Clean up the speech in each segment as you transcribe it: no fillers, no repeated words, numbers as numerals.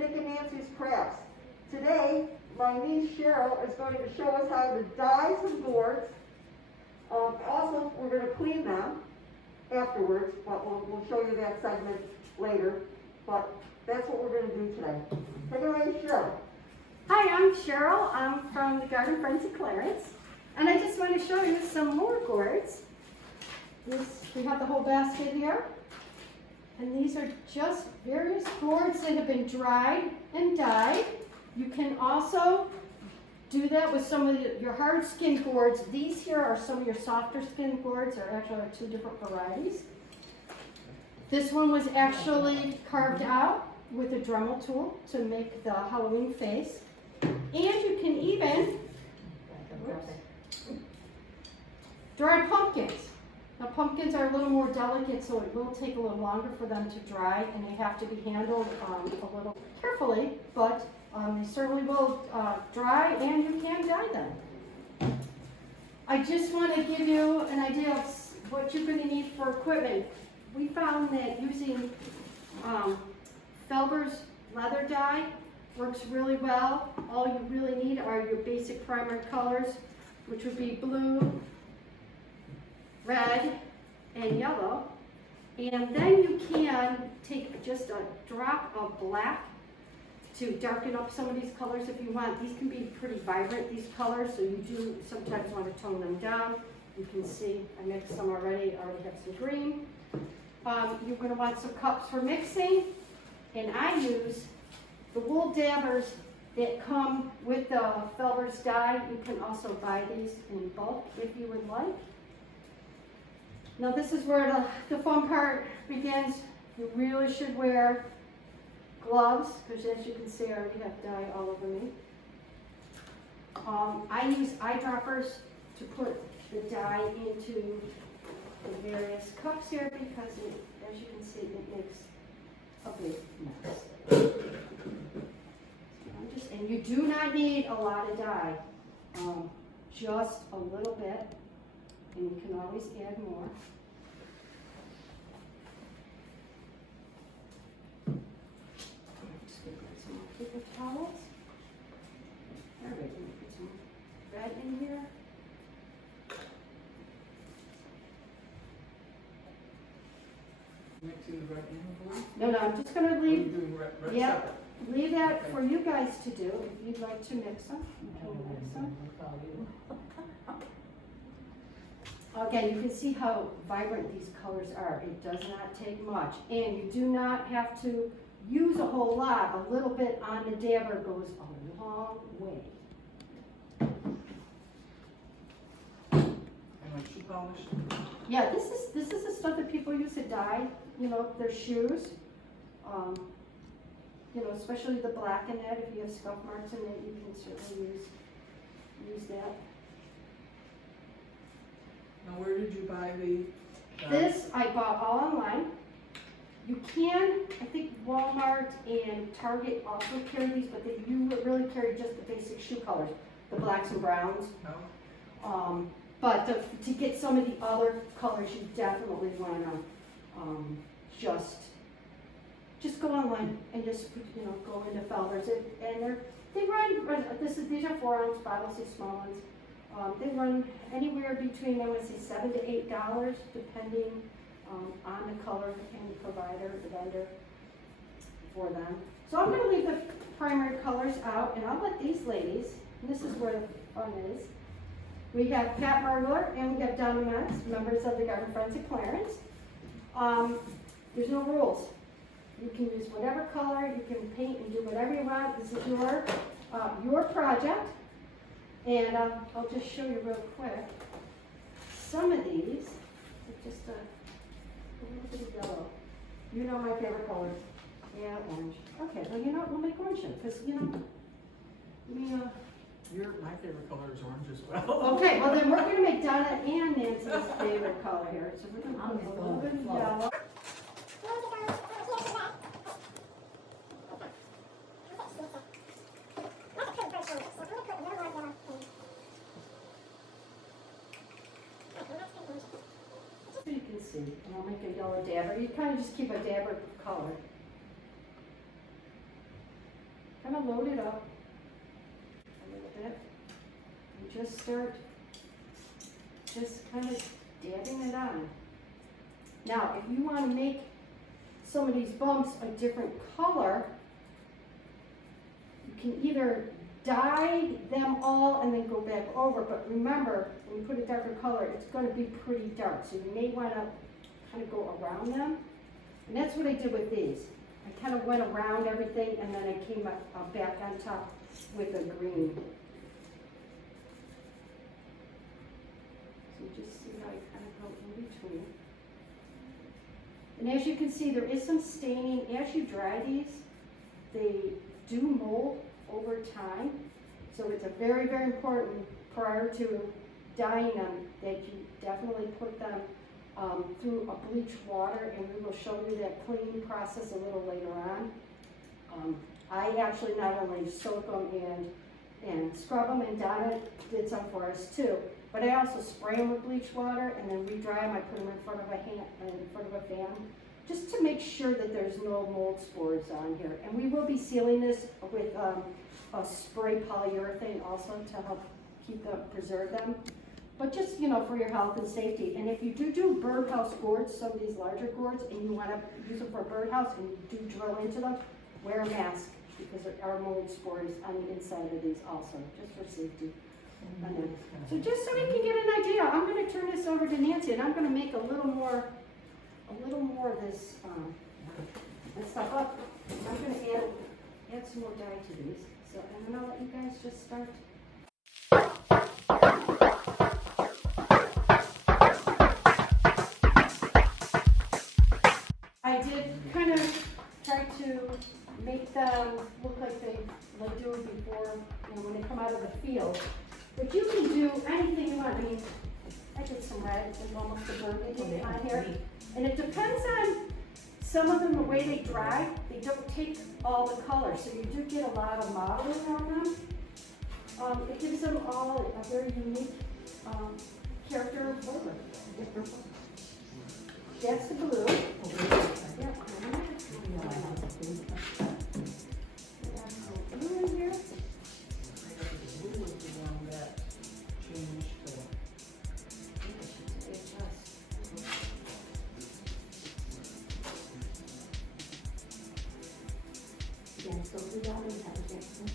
Nick and Nancy's Crafts. Today, my niece Cheryl is going to show us how to dye some gourds. Also, we're going to clean them afterwards, but we'll show you that segment later. But that's what we're going to do today. Take it away, Cheryl. Hi, I'm Cheryl. I'm from the Garden Friends of Clarence, and I just want to show you some more gourds. We have the whole basket here, and these are just various gourds that have been dried and dyed. You can also do that with some of your hard skin gourds. These here are some of your softer skin gourds. There actually are two different varieties. This one was actually carved out with a Dremel tool to make the Halloween face. And you can even dry pumpkins. Now pumpkins are a little more delicate, so it will take a little longer for them to dry, and they have to be handled a little carefully, but they certainly will dry, and you can dye them. I just want to give you an idea of what you're going to need for equipment. We found that using Felber's leather dye works really well. All you really need are your basic primary colors, which would be blue, red, and yellow. And then you can take just a drop of black to darken up some of these colors if you want. These can be pretty vibrant, these colors, so you do sometimes want to tone them down. You can see I mixed some already. I already have some green. You're going to want some cups for mixing, and I use the wool dabbers that come with the Felber's dye. You can also buy these in bulk if you would like. Now this is where the fun part begins. You really should wear gloves, because as you can see I already have dye all over me. I use eyedroppers to put the dye into the various cups here because as you can see it makes a big mess. And you do not need a lot of dye, just a little bit, and you can always add more. Just gonna put some more paper towels. All right, let me put some red in here. Mixing the red and the blue? No, I'm just gonna leave. Doing red Yeah. separate. Leave that for you guys to do. If you'd like to mix them, you can mix them. Again, you can see how vibrant these colors are. It does not take much. And you do not have to use a whole lot. A little bit on the dabber goes a long way. And like shoe polish? Yeah, this is the stuff that people use to dye, their shoes. Especially the black in it. If you have scuff marks in it, you can certainly use that. Now where did you buy the? This I bought all online. You can, I think Walmart and Target also carry these, but you really carry just the basic shoe colors, the blacks and browns. No? But to get some of the other colors, you definitely want to just go online and just go into Felber's. And they run. These are 4-ounce bottles, these small ones. They run anywhere between, I want to say, $7 to $8, depending on the color and the provider, the vendor for them. So I'm going to leave the primary colors out, and I'll let these ladies, and this is where the fun is. We have Pat Mergler and we have Donna Metz, members of the Garden Friends of Clarence. There's no rules. You can use whatever color, you can paint and do whatever you want. This is your project. And I'll just show you real quick. Some of these, just a little bit of yellow. You know my favorite colors. Yeah, orange. Okay, well, we'll make orange because, we, My favorite color is orange as well. Okay, well then we're going to make Donna and Nancy's favorite color here. So we're going to put a little bit of yellow. So you can see, and I'll make a yellow dabber. You kind of just keep a dabber color. kind of load it up a little bit and just start just kind of dabbing it on. Now, if you want to make some of these bumps a different color, you can either dye them all and then go back over, but remember, when you put a darker color, it's going to be pretty dark, so you may want to kind of go around them. And that's what I did with these. I kind of went around everything and then I came up back on top with a green. So you just see how I kind of go in between. And as you can see, there is some staining. As you dry these, they do mold over time. So it's a very, very important prior to dyeing them that you definitely put them through a bleach water, and we will show you that cleaning process a little later on. I actually not only soak them and scrub them, and Donna did some for us too, but I also spray them with bleach water and then re-dry them. I put them in front of a fan, just to make sure that there's no mold spores on here. And we will be sealing this with a spray polyurethane also to help preserve them. But just, you know, for your health and safety. And if you do birdhouse gourds, some of these larger gourds, and you want to use them for a birdhouse and you do drill into them, wear a mask, because there are mold spores on the inside of these also, just for safety. So just so we can get an idea, I'm going to turn this over to Nancy, and I'm going to make a little more of this and stuff up. I'm going to add some more dye to these. So, and then I'll let you guys just start. I did kind of try to make them look like they do before, you know, when they come out of the field. But you can do anything you want. I mean, I did some red and almost a burgundy on here. And it depends on some of them, the way they dry, they don't take all the color. So you do get a lot of modeling on them. It gives them all a very unique character and flavor. That's the blue. Yeah, blue in here. Yes, go through that and that Jackson.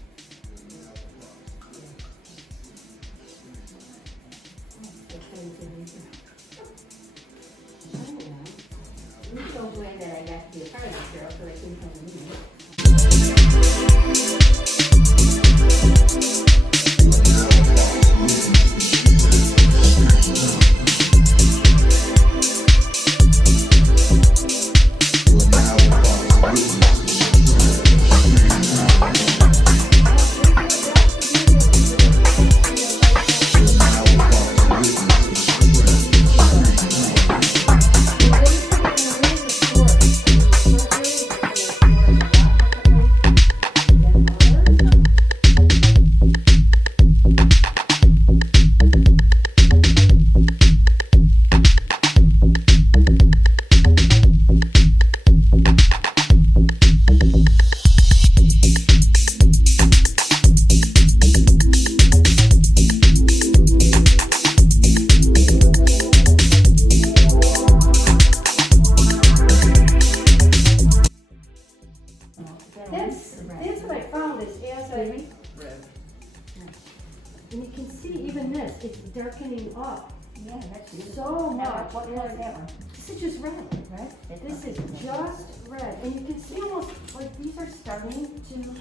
I'm so glad that I got to be a part of this girl, so I couldn't come in here. That's what I found is as I, and you can see even this, it's darkening up Yeah, that's beautiful. so Now, much. what color is that one? This is just red. Red? This is just red. And you can see almost like these are starting to,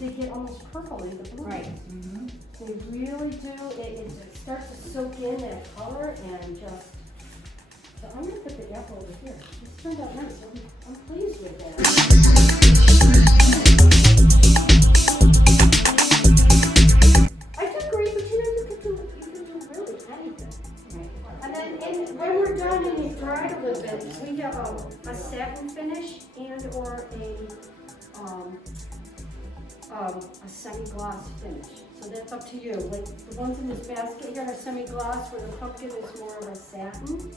they get almost purple in the blue. Right. Mm-hmm. They really do. It starts to soak in that color and just, so I'm going to put the apple over here. It's turned out nice. I'm pleased with that. I do agree, but you know, you can do really anything. Right. And then when we're done and you've dried a little bit, we have a satin finish and or a semi-gloss finish. So that's up to you. Like the ones in this basket here are semi-gloss, where the pumpkin is more of a satin.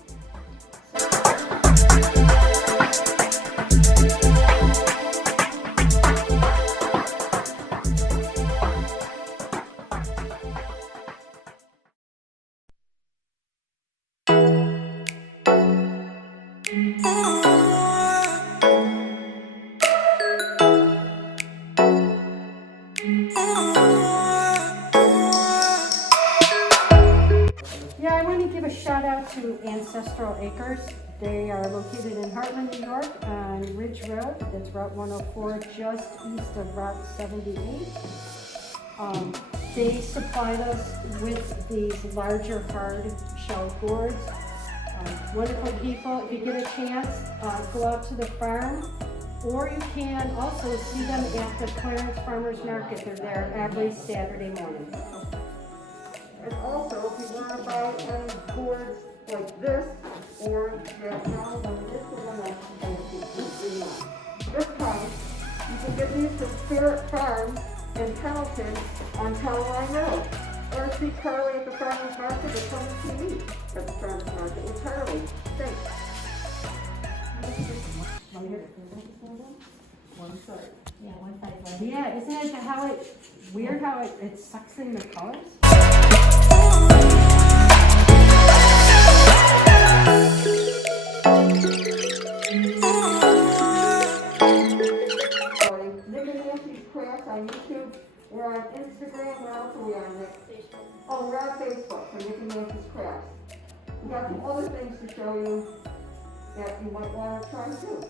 out to Ancestral Acres. They are located in Heartland, New York on Ridge Road. That's Route 104, just east of Route 78. They supplied us with these larger hard shell gourds. Wonderful people. If you get a chance, go out to the farm, or you can also see them at the Clarence Farmers Market. They're there every Saturday morning. And also, if you want to buy any gourds like this, or that yellow one, this is the one that's this kind, you can get these to Spirit Farm in Pendleton on Town Line Road. Or see Carly at the farmer's market, or come to me at the farmer's market with Carly. Thanks. One side. Yeah, one side, one. Yeah, isn't it how it weird how it sucks in the colors? Nick and Nancy's Crafts on YouTube. We're on Instagram. What else are we on, Nick? Oh, we're on Facebook for Nick and Nancy's Crafts. We got some other things to show you that you might want to try too.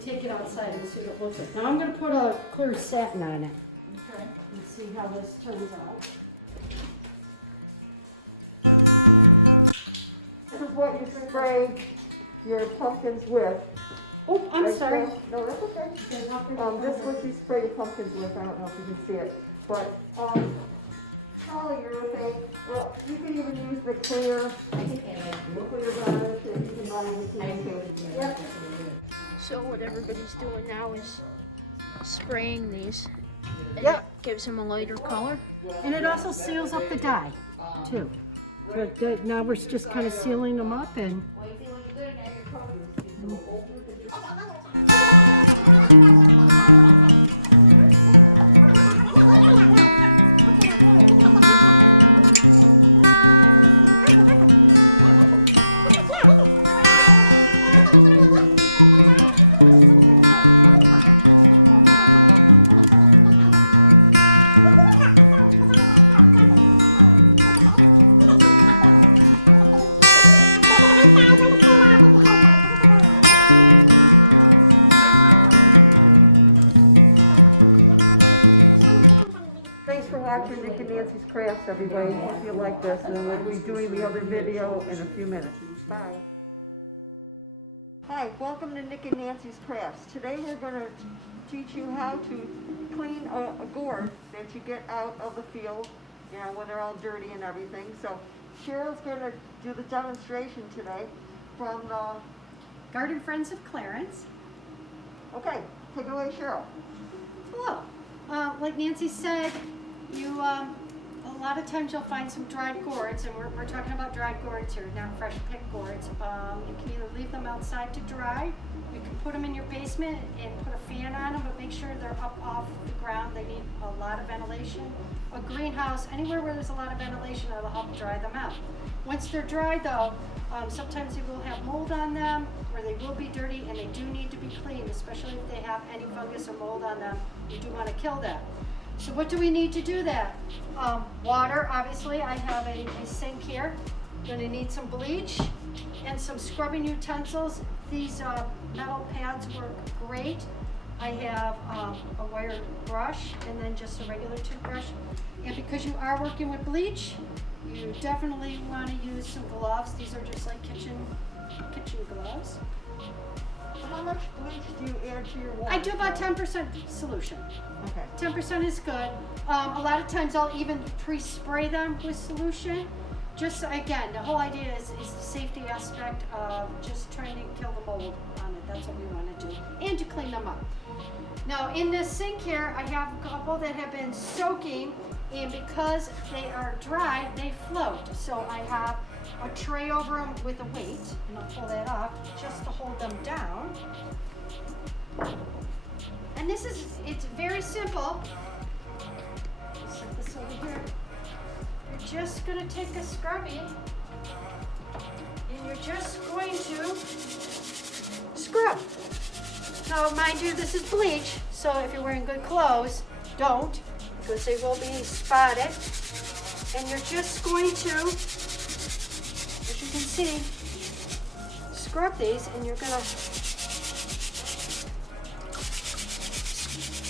Take it outside and see what it looks like. Now I'm going to put a clear satin on it. Let's see how this turns out. This is what you spray your pumpkins with. Oh, I'm Right, sorry. no, that's okay. This is what you spray your pumpkins with. I don't know if you can see it. But, polyurethane, well, you can even use the clear varnish that you can buy in the can too. Yep. So what everybody's doing now is spraying these. And Yeah. it gives them a lighter color. And it also seals up the dye, too. Now we're just kind of sealing them up and... Nick and Nancy's Crafts, everybody, if you like this, and we'll be doing the other video in a few minutes. Bye. Hi, welcome to Nick and Nancy's Crafts. Today we're going to teach you how to clean a gourd that you get out of the field, you know, when they're all dirty and everything. So Cheryl's going to do the demonstration today from the... Garden Friends of Clarence. Okay, take it away, Cheryl. Hello. Like Nancy said, you a lot of times you'll find some dried gourds, and we're talking about dried gourds here, not fresh picked gourds. You can either leave them outside to dry. You can put them in your basement and put a fan on them, but make sure they're up off the ground. They need a lot of ventilation. A greenhouse, anywhere where there's a lot of ventilation, that'll help dry them out. Once they're dry though, sometimes they will have mold on them, or they will be dirty, and they do need to be cleaned, especially if they have any fungus or mold on them. You do want to kill them. So what do we need to do that? Water, obviously. I have a sink here. Going to need some bleach and some scrubbing utensils. These metal pads work great. I have a wire brush and then just a regular toothbrush. And because you are working with bleach, you definitely want to use some gloves. These are just like kitchen gloves. How much bleach do you add to your water? I do about 10% solution. Okay. 10% is good. A lot of times I'll even pre-spray them with solution. Just again, the whole idea is the safety aspect of just trying to kill the mold on it. That's what we want to do. And to clean them up. Now in this sink here, I have a couple that have been soaking, and because they are dry, they float. So I have a tray over them with a weight, and I'll pull that off just to hold them down. And it's very simple. Set this over here. You're just gonna take a scrubby, and you're just going to scrub. Now, mind you, this is bleach, so if you're wearing good clothes, don't, because they will be spotted. And you're just going to, as you can see, scrub these, and you're gonna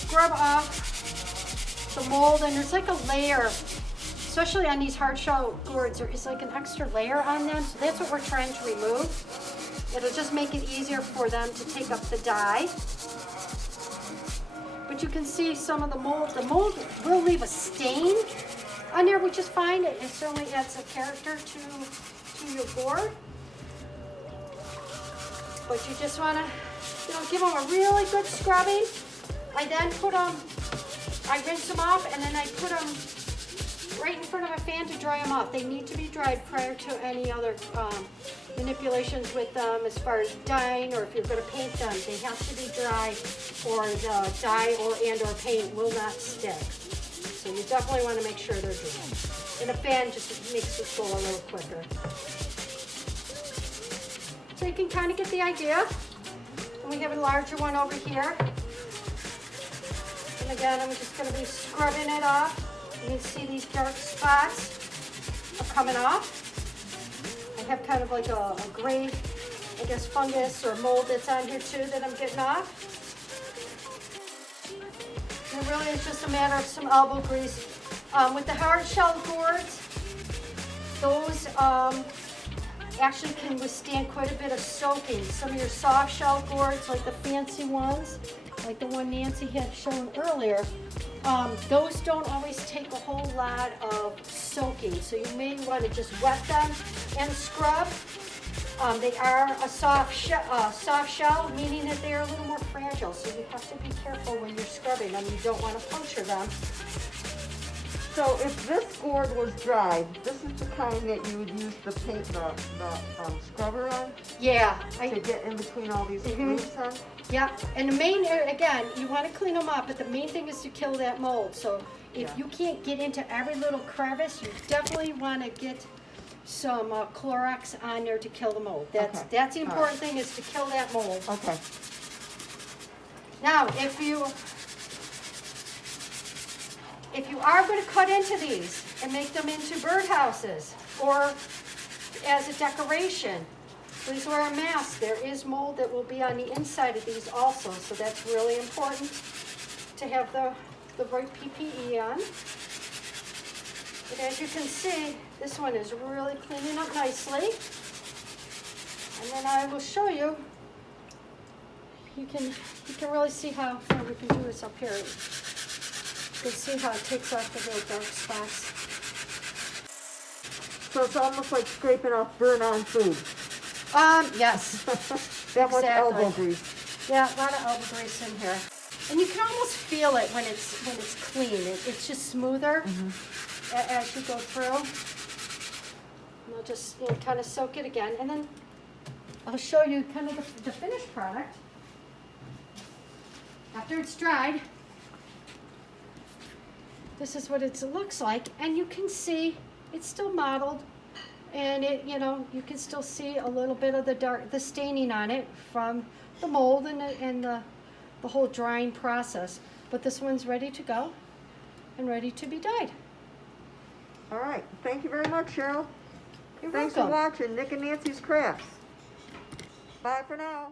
scrub off the mold, and there's like a layer, especially on these hard shell gourds, there is like an extra layer on them, so that's what we're trying to remove. It'll just make it easier for them to take up the dye. But you can see some of the mold. The mold will leave a stain on there, which is fine. It certainly adds a character to your gourd. But you just want to, give them a really good scrubbing. I then I rinse them off, and then I put them right in front of a fan to dry them off. They need to be dried prior to any other manipulations with them as far as dyeing, or if you're going to paint them, they have to be dry, or the dye or paint will not stick. So you definitely want to make sure they're dry. And a fan just makes this go a little quicker. So you can kind of get the idea. And we have a larger one over here. And again, I'm just going to be scrubbing it off. You can see these dark spots are coming off. I have kind of like a gray, I guess, fungus or mold that's on here too that I'm getting off. And it really is just a matter of some elbow grease. With the hard shell gourds, those actually can withstand quite a bit of soaking. Some of your soft shell gourds, like the fancy ones, like the one Nancy had shown earlier, those don't always take a whole lot of soaking, so you may want to just wet them and scrub. They are a soft shell, meaning that they are a little more fragile, so you have to be careful when you're scrubbing them. You don't want to puncture them. So if this gourd was dried, this is the kind that you would use the paint, the scrubber on? Yeah. To get in between all these grooves on? Yeah, and the main, again, you want to clean them up, but the main thing is to kill that mold. So if you can't get into every little crevice, you definitely want to get some Clorox on there to kill the mold. That's the important thing, is to kill that mold. Okay. Now, if you are going to cut into these and make them into birdhouses or as a decoration, please wear a mask. There is mold that will be on the inside of these also, so that's really important to have the right PPE on. But as you can see, this one is really cleaning up nicely. And then I will show you. You can really see how, here, we can do this up here. You can see how it takes off the real dark spots. So it's almost like scraping off burn-on food. Yes. That much Exactly. elbow grease. Yeah, a lot of elbow grease in here. And you can almost feel it when it's clean. It's just smoother as you go through. And I'll just kind of soak it again. And then I'll show you kind of the finished product. After it's dried, this is what it looks like. And you can see it's still mottled. And you can still see a little bit of the staining on it from the mold and the whole drying process. But this one's ready to go and ready to be dyed. All right, thank you very much, Cheryl. You're Thanks welcome. for watching Nick and Nancy's Crafts. Bye for now.